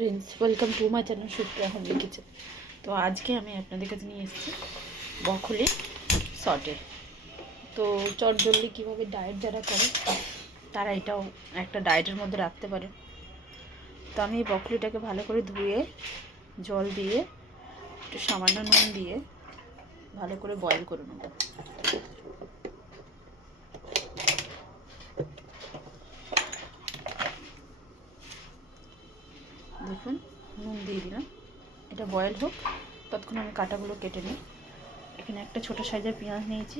Friends, welcome to my channel Supriya homely kitchen. তো আজকে আমি আপনাদের কাছে নিয়ে এসেছি ব্রকলি সটে। তো চটজলদি কীভাবে ডায়েট যারা করে তারা এটাও একটা ডায়েটের মধ্যে রাখতে পারে। তো আমি এই ব্রকলিটাকে ভালো করে ধুয়ে জল দিয়ে একটু সামান্য নুন দিয়ে ভালো করে বয়েল করে নেব। দেখুন, নুন দিয়ে দিলাম, এটা বয়েল হোক, ততক্ষণ আমি কাটাগুলো কেটে নিই। এখানে একটা ছোটো সাইজের পেঁয়াজ নিয়েছি,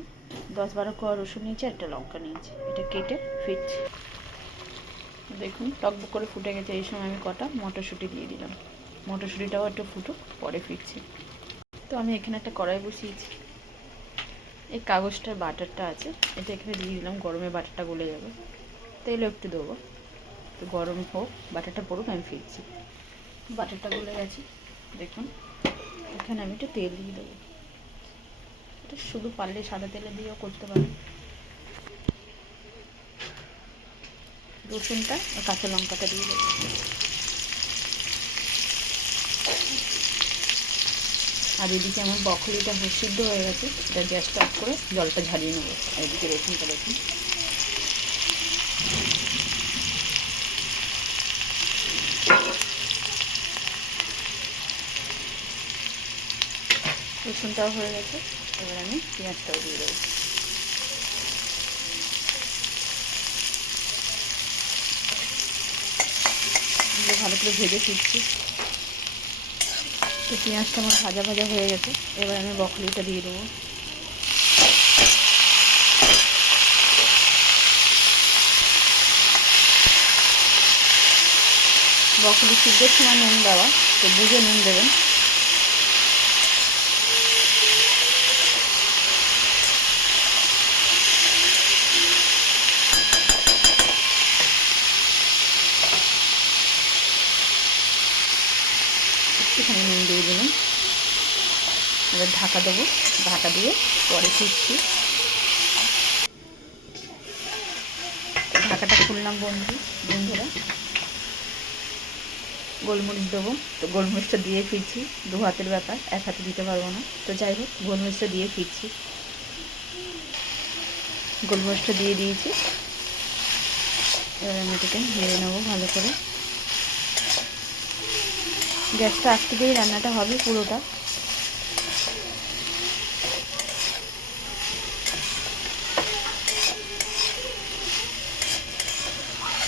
10-12 কোয়া রসুন নিয়েছি, একটা লঙ্কা নিয়েছি, এটা কেটে ফিরছি। দেখুন টকবক করে ফুটে গেছে, এই সময় আমি কটা মটরশুঁটি দিয়ে দিলাম। মটরশুঁটিটাও একটু ফুটুক, পরে ফিরছি। তো আমি এখানে একটা কড়াই বসিয়েছি, এই কাগজটার বাটারটা আছে, এটা এখানে দিয়ে দিলাম। গরমে বাটারটা গলে যাবে, তেলও একটু দেবো। তো গরম হোক, বাটারটা পড়ুক, আমি ফিরছি। বাটারটা গলে গেছে, দেখুন এখানে আমি একটু তেল দিয়ে দেবো। এটা শুধু পারলে সাদা তেলে দিয়েও করতে পারেন। রসুনটা আর কাঁচা লঙ্কাটা দিয়ে দেবো। আর এদিকে আমার ব্রকলিটা সিদ্ধ হয়ে গেছে, এটা গ্যাসটা অফ করে জলটা ঝারিয়ে নেবো। আর এদিকে রসুনটা দেখুন, রসুনটাও হয়ে গেছে। এবার আমি পেঁয়াজটাও দিয়ে দেবো। ভালো করে ভেজে ফিরছি। তো পেঁয়াজটা আমার ভাজা ভাজা হয়ে গেছে, এবার আমি ব্রকলিটা দিয়ে দেবো। ব্রকলি সিদ্ধের সময় নুন দেওয়া, তো বুঝে নুন দেবেন। একটুখানি নুন দিয়ে দিলাম, এবার ঢাকা দেবো। ঢাকা দিয়ে পরে ফিরছি। ঢাকাটা খুললাম বন্ধুরা। গোলমরিচ দেবো, তো গোলমরিচটা দিয়ে ফিরছি। 2 হাতের ব্যাপার, 1 হাতে দিতে পারবো না, তো যাই হোক গোলমরিচটা দিয়ে ফিরছি। গোলমরিচটা দিয়ে দিয়েছি, এবার আমি এটাকে ভেজে নেবো ভালো করে। গ্যাসটা আস্তে দিয়েই রান্নাটা হবে পুরোটা।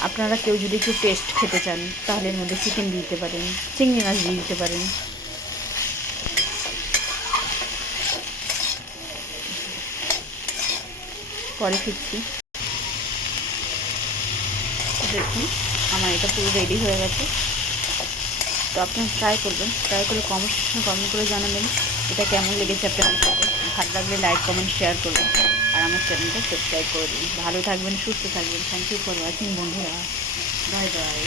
আপনারা কেউ যদি একটু টেস্ট খেতে চান তাহলে এর মধ্যে চিকেন দিতে পারেন, চিংড়ি মাছ দিয়ে দিতে পারেন। পরে ফিরছি। দেখুন আমার এটা পুরো রেডি হয়ে গেছে। তো আপনারা ট্রাই করবেন, ট্রাই করে কমেন্ট করে জানাবেন এটা কেমন লেগেছে আপনাদের সাথে। ভালো লাগলে লাইক কমেন্ট শেয়ার করবেন, আর আমার চ্যানেলটা সাবস্ক্রাইব করে দিন। ভালো থাকবেন, সুস্থ থাকবেন। থ্যাংক ইউ ফর ওয়াচিং বন্ধুরা, বাই বাই।